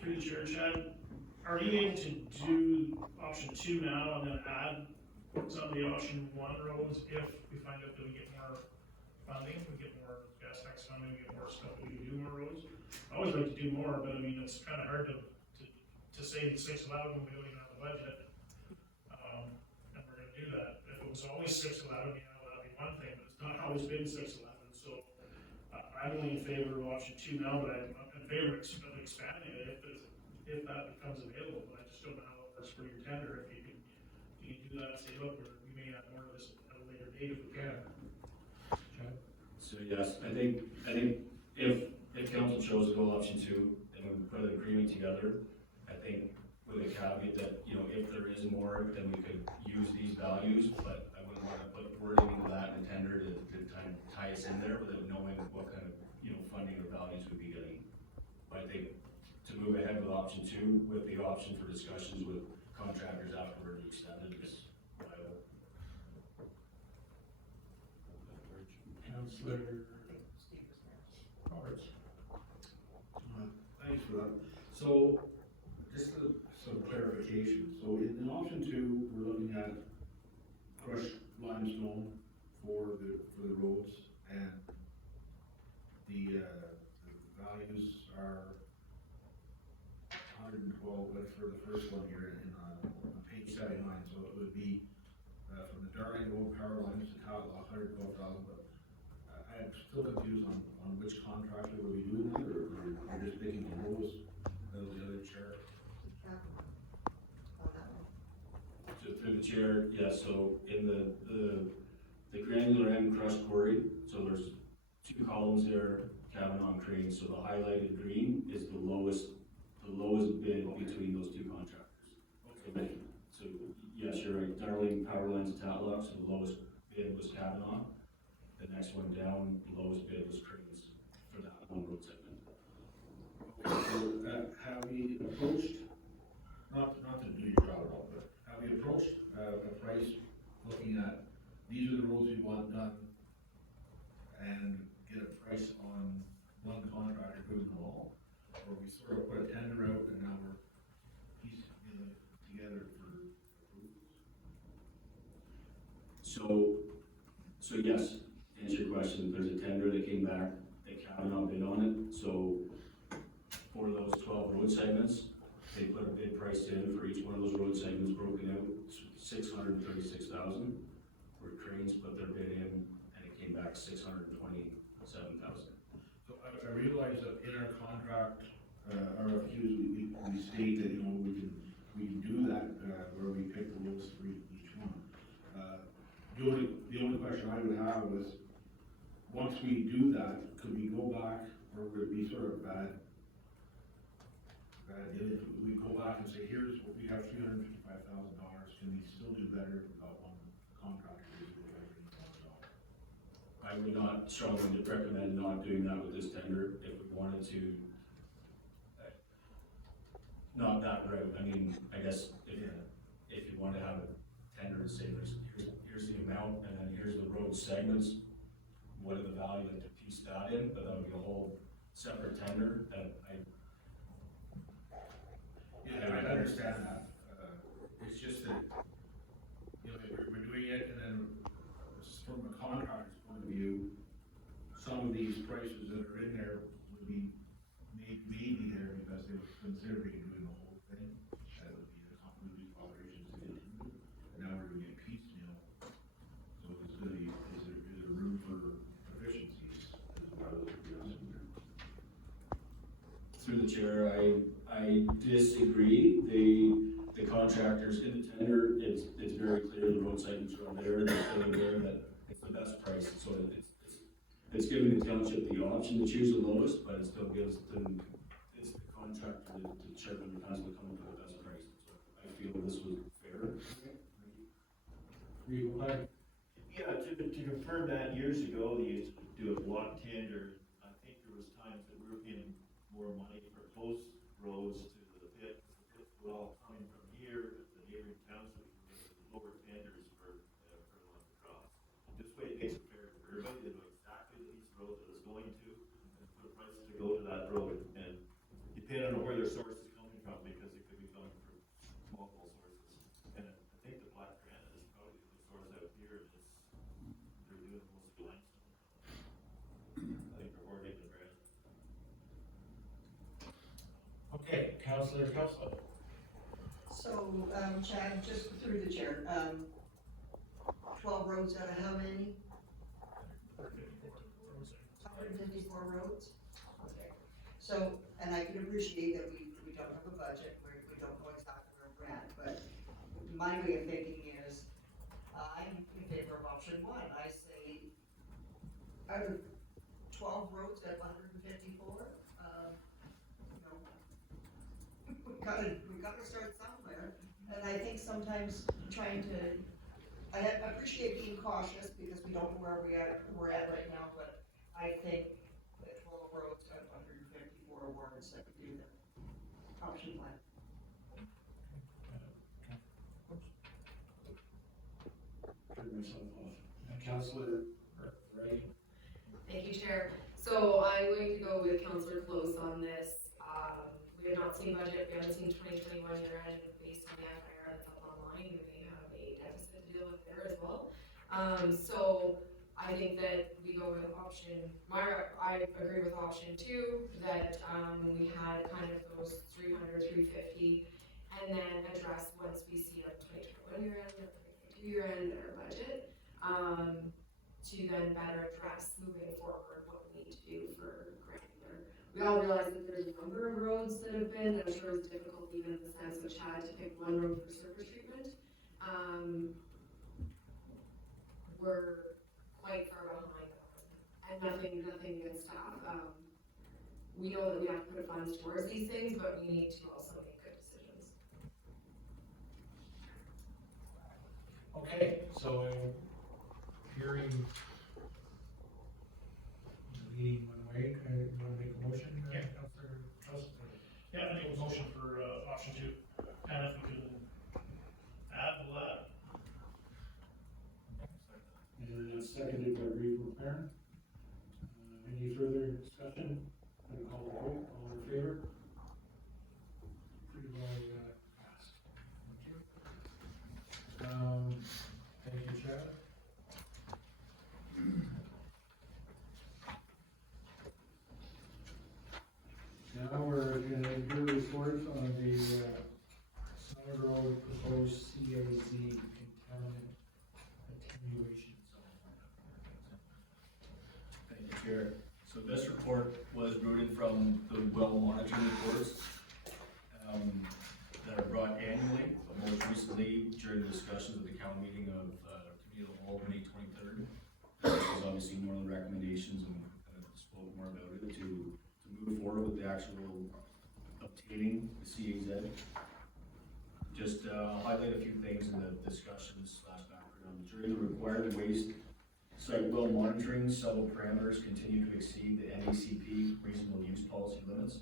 through the chair, Chad, are you able to do option 2 now and then add some of the option 1 roads if we find out that we get more funding, we get more gas tax funding, we get more stuff, we can do more roads? I always like to do more, but I mean, it's kind of hard to say 6 allowed when we don't even have a budget. And we're gonna do that. If it was always 6 allowed, you know, that'd be one thing, but it's not always been 6 allowed. So I'm only in favor of option 2 now, but I'm in favor of expanding it if that becomes available. But I just don't know how it works for your tender. If you can do that and say, look, we may have more of this at a later date if we can. Chad? So yes, I think if council chose to go option 2, and we put an agreement together, I think with a caveat that, you know, if there is more, then we could use these values, but I wouldn't wanna put wording into that in the tender to tie us in there without knowing what kind of, funding or values we'd be getting. But I think to move ahead with option 2, with the option for discussions with contractors afterward to extend it is viable. Counselor Steve was next. Roberts. Thanks for that. So, just some clarification. So in option 2, we're looking at crushed limestone for the roads, and the values are 112, but for the first one here on page 79, so it would be from the Darling Road power lines to Catlaw, 112,000, but I'm still confused on which contractor will be doing that, or you're just picking the lowest of the other chair? Yeah. On that one. So through the chair, yeah, so in the granular and crushed quarry, so there's 2 columns there, Kavanaugh and Crane, so the highlighted green is the lowest bid between those 2 contractors. Okay. So, yes, you're right, Darling Power Lines to Tatlock, so the lowest bid was Kavanaugh. The next one down, the lowest bid was Crane's for that one road segment. So, have we approached, not to do your job at all, but have we approached a price looking at, these are the roads we want done, and get a price on one contractor doing them all? Or we sort of put a tender out and now we're piecing it together for approvals? So yes, to answer your question, there's a tender that came back, that Kavanaugh bid on it, so for those 12 road segments, they put a bid price in for each one of those road segments broken out, 636,000, where Cranes put their bid in, and it came back 627,000. So I realize that in our contract, RFQs, we state that, we can do that, where we pick the lowest for each one. The only question I would have was, once we do that, could we go back, or would it be sort of bad deal if we go back and say, here's what we have, $355,000, can we still do better without one contractor to do everything ourselves? I would not strongly recommend not doing that with this tender if we wanted to. Not that route, I mean, I guess if you want to have a tender and say, here's the amount, and then here's the road segments, what are the value to piece that in, but that would be a whole separate tender that I understand that, it's just that, we're doing it, and then from a contractor's point of view, some of these prices that are in there would be, maybe there because they were considering doing the whole thing. That would be a completely operations to get into, and now we're doing it piecemeal. So is there room for efficiencies as well as through the chair, I disagree. The contractors in the tender, it's very clear, the road segments are there, they're saying there that it's the best price, so it's giving the township the option to choose the lowest, but it still gives them, it's the contractor to determine the council to come up with the best price. So I feel this was fair. Yeah, to confirm that, years ago, they used to do a block tender. I think there was times that we were paying more money for close roads to the pit, because the pits were all coming from here, but the neighboring towns would get lower tenders for the ones across. This way it makes it fair for everybody, they know exactly the piece of road that it's going to, and put prices to go to that road, and depending on where their source is coming from, because it could be coming from multiple sources. And I think the black granite is probably the source out here, and they're doing mostly limestone. I think they're hoarding the granite. Okay, Counselor Kelso. So, Chad, just through the chair, 12 roads out of how many? 154 roads? Okay. So, and I can appreciate that we don't have a budget, we don't know exactly where we're at, but my way of thinking is, I'm in favor of option 1. I say, out of 12 roads at 154, we gotta start somewhere. and I think sometimes trying to, I appreciate being cautious because we don't know where we're at right now, but I think that 12 roads out of 154 warrants that we do the option plan. Turn myself off. Councillor Ray? Thank you, Chair. So I'm going to go with Councillor Close on this. We have not seen budget, we haven't seen 2021 year end based on the FIR that's up online. We may have a deficit to deal with there as well. So I think that we go with I agree with option 2, that we had kind of those 300, 350, and then address once we see a 2021 year end or 2022 year end our budget, to then better address moving forward what we need to do for granular. We all realize that there's a number of roads that have been, that I'm sure is difficult even in the sense of Chad to pick one road for surface treatment. We're quite far behind, and nothing against staff. We know that we have to put funds towards these things, but we need to also make good decisions. Okay, so hearing, leading one way, you wanna make a motion, Yeah. Councillor Trust? Yeah, I make a motion for, option 2, and if we can add, we'll add. And it's seconded by Reeve McLaren. Any further discussion? Gonna call the vote, all in favor? Pretty well, passed. Thank you, Chad. Now we're gonna do a report on the, Summer Road proposed CAZ contaminant attenuation zone. Thank you, Chair. So this report was rooted from the well monitoring reports that are brought annually, but most recently during the discussions at the county meeting of Committee of the Whole, May 23rd. This was obviously one of the recommendations, and kind of spoke more about it, to move forward with the actual obtaining the CAZ. Just highlight a few things in the discussions / background. During the required waste site well monitoring, several parameters continue to exceed the NACP reasonable use policy limits.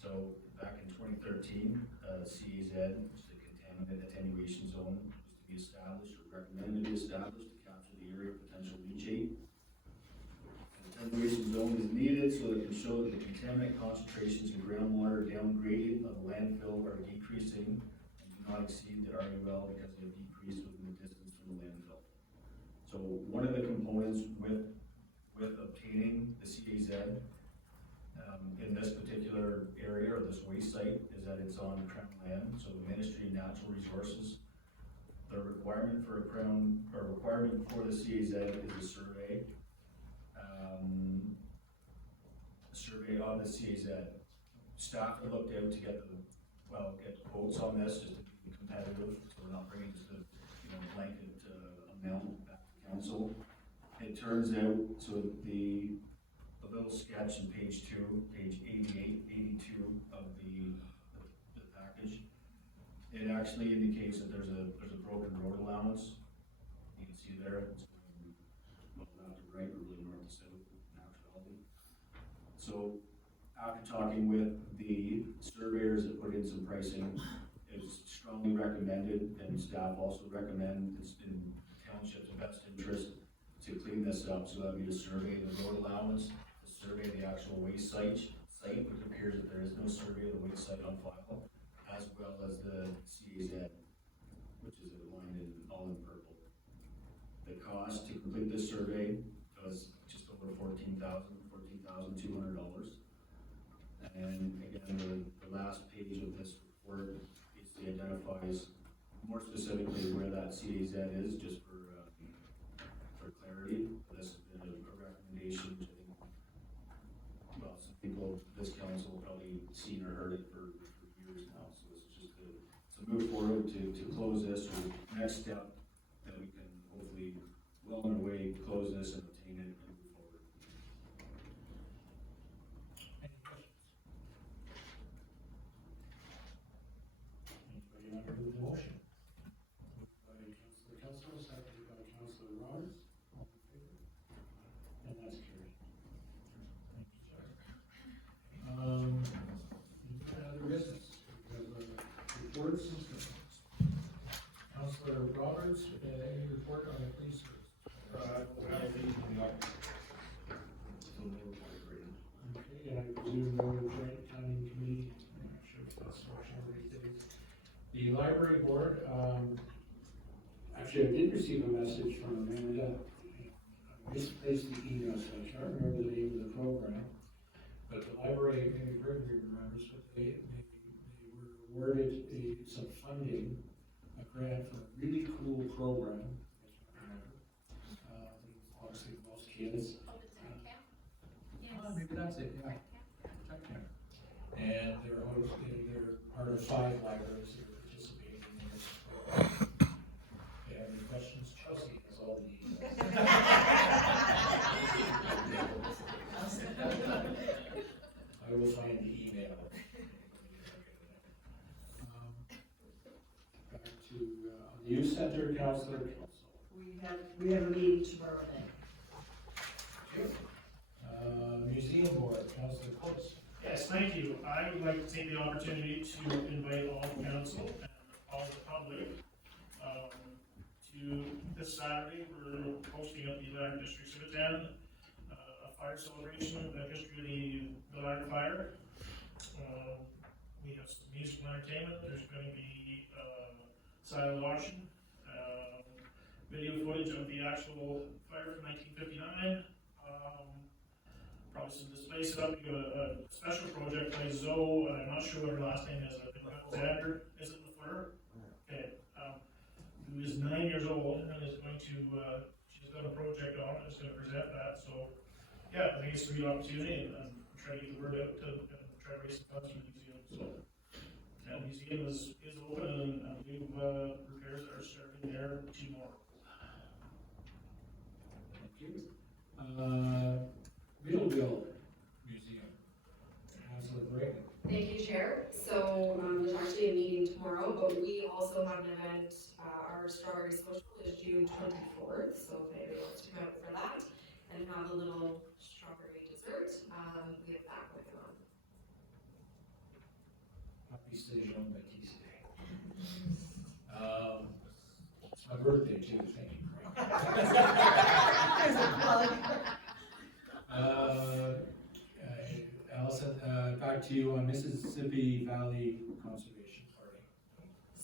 So back in 2013, CAZ, which is the contaminant attenuation zone, was to be established or recommended to be established to capture the area of potential leachate. An attenuation zone is needed so that it can show that the contaminant concentrations in groundwater downgradient of the landfill are decreasing and do not exceed the RUL because they have decreased within the distance from the landfill. So one of the components with obtaining the CAZ in this particular area or this waste site is that it's on Crown land. So the Ministry of Natural Resources, the requirement for the CAZ is a survey. Survey on the CAZ. Staff have looked out to get quotes on this just to be competitive, so we're not bringing just a blanket amount back to council. It turns out, so the little sketch in page 88, 82 of the package, it actually indicates that there's a broken road allowance. You can see there, it's going left to right or really north to south in actuality. So after talking with the surveyors that put in some pricing, it's strongly recommended, and staff also recommend, it's in township's best interest to clean this up. So that'd be to survey the road allowance, to survey the actual waste site, which appears that there is no survey of the waste site on file, as well as the CAZ, which is outlined in all in purple. The cost to complete this survey was just over $14,200. And again, the last page of this report basically identifies more specifically where that CAZ is, just for clarity. This has been a recommendation, which I think, well, some people, this council have probably seen or heard it for years now. So this is just to move forward to close this, or next step that we can hopefully well on our way close this and obtain it and move forward. Any questions? Anybody want to move the motion? Councillor Roberts, any report on the police service? Okay, and I presume no joint county committee, I'm not sure if that's functional these days. The library board, Actually, I did receive a message from Amanda. I misplaced the email, so I can't remember the name of the program. but the library, maybe Gregory remembers, but they were Awarded some funding, a grant for a really cool program. Obviously, most kids. Oh, the tech camp? maybe that's it, yeah. Tech camp. And they're part of 5 libraries that are participating in this program. If you have any questions, Chelsea has all the I will find the email. Back to, the youth center, Councillor Kelso. We have a meeting tomorrow night. Museum board, Councillor Close. Yes, thank you. I would like to take the opportunity to invite all the council and all the public to this Saturday. We're hosting at the Lanark District Cemetery a fire celebration of the history of the Lanark fire. We have some musical entertainment. There's going to be silent auction, video footage of the actual fire from 1959. Probably some display set up. We got a special project by Zoe, and I'm not sure what her last name is. I think Alexander, is it LaFleur? Okay, who is 9 years old and is going to, she's got a project on it, is going to present that. So, yeah, I think it's a great opportunity and try to get the word out to, and try to raise some funds for the museum. So, yeah, the museum is open and I believe repairs are starting there tomorrow. Thank you. Middleville Museum, Councillor Brayton. Thank you, Chair. So, there's actually a meeting tomorrow, but we also have an event, our Strawberry Social is June 24th, so if anybody wants to come out for that and have a little strawberry dessert, we have that going on. Happy Saint Jean Baptiste Day. It's my birthday too, thank you, Craig. There's a plug. Allison, back to you on Mississippi Valley Conservation Party.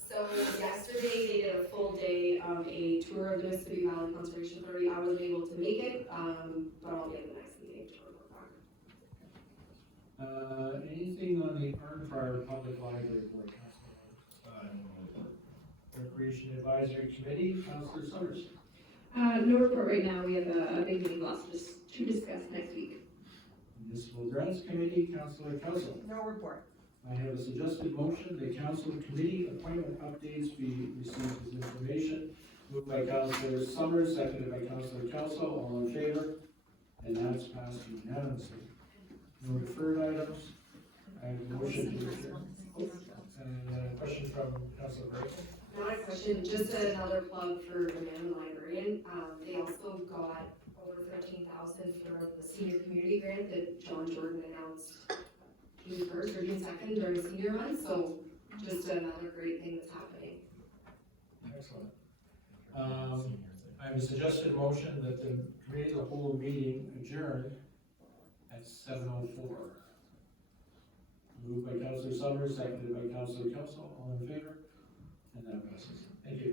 So yesterday they did a full day of a tour of the Mississippi Valley Conservation Authority. I wasn't able to make it, but I'll be at the next meeting to report back. Anything on the Arnprior Public Library Board, Councillor? Recreation Advisory Committee, Councillor Summers. No report right now. We have a big meeting to discuss next week. Municipal Grants Committee, Councillor Kelso. No report. I have a suggested motion, the council committee appointment updates be received as information. Moved by Councillor Summers, seconded by Councillor Kelso, all in favor? And that's passed unanimously. No deferred items. I have a motion to adjourn. Question from Councillor Brayton. Not a question, just another plug for the Man Librarian. They also got over $13,000 for the senior community grant that John Jordan announced June 1st or June 2nd during senior month, so just another great thing that's happening. Excellent. I have a suggested motion that the committee of the whole meeting adjourn at 7:04. Moved by Councillor Summers, seconded by Councillor Kelso, all in favor? And that passes. Thank you.